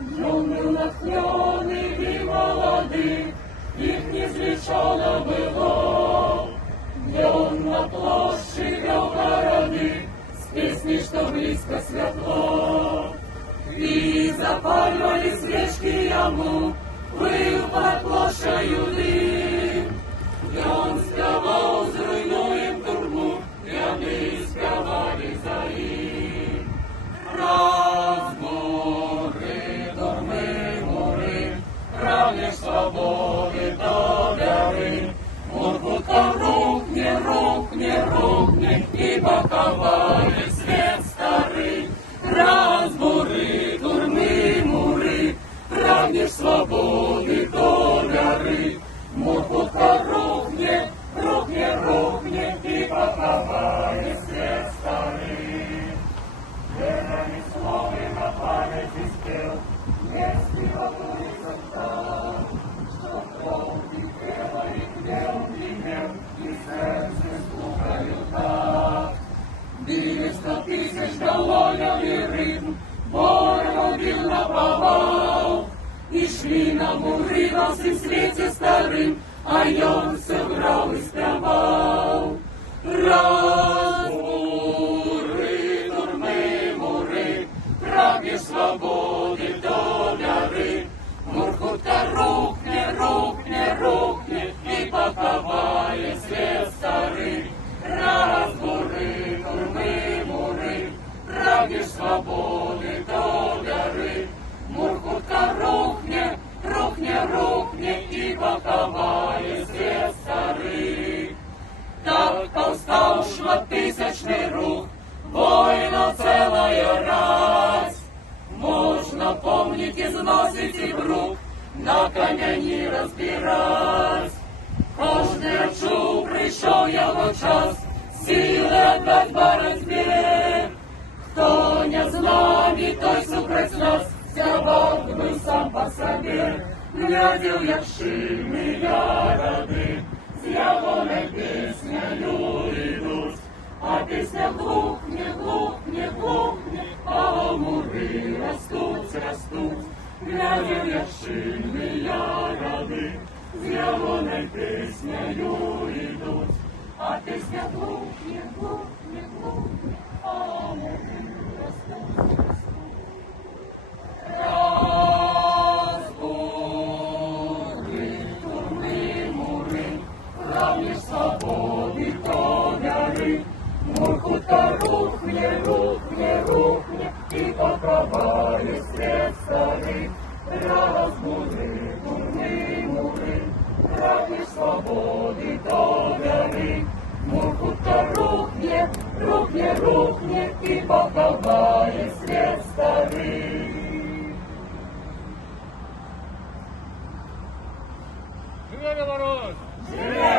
Он был нахнённый и молодых, их не злечено было. Где он на площади вел городы, с песней, что близко светло. И запаливали свечки ему, плыл под площадью дым. Где он спевал, зруйнуем турму, и они спевали за им. Разбури, турми, мури, прагнеш свободи до вяри. Мургутка рухне, рухне, рухне, и поховали свет старый. Разбури, турми, мури, прагнеш свободи до вяри. Мургутка рухне, рухне, рухне, и поховали свет старый. Верами слове на памяти спел, не спевал улицах там, что кровь пела и гнев, и сердце слухаю так. Били 100 тысяч колонями ритм, бой рубил наповал, и шли на муры во всем свете старым, а он все брал и спевал. Разбуры, турмы, муры, прагнешь свободы до вяри. Мургутка рухне, рухне, рухне, и поховали свет старый. Разбуры, турмы, муры, прагнешь свободы до вяри. Мургутка рухне, рухне, рухне, и поховали свет старый. Так повстал шматтысячный рух, воинов целая рать. Можно помнить, износить и брук, на коня не разбирать. Кожний чув, прийшов його час, сили отдать боротьбе. Кто не з нами, той супроть нас, зябак был сам по собі. Глядів, як шильні ягоди, з ягони піснею йдуть. А пісня глухне, глухне, глухне, а мури ростуть, ростуть. Глядів, як шильні ягоди, з ягони піснею йдуть. А пісня глухне, глухне, глухне, а мури ростуть, ростуть. Разбури, турми, мури, прагнеш свободи до вяри. Мургутка рухне, рухне, рухне, и поховали свет старый. Разбури, турми, мури, прагнеш свободи до вяри. Мургутка рухне, рухне, рухне, и поховали свет старый. Живе Білорусь! Живе!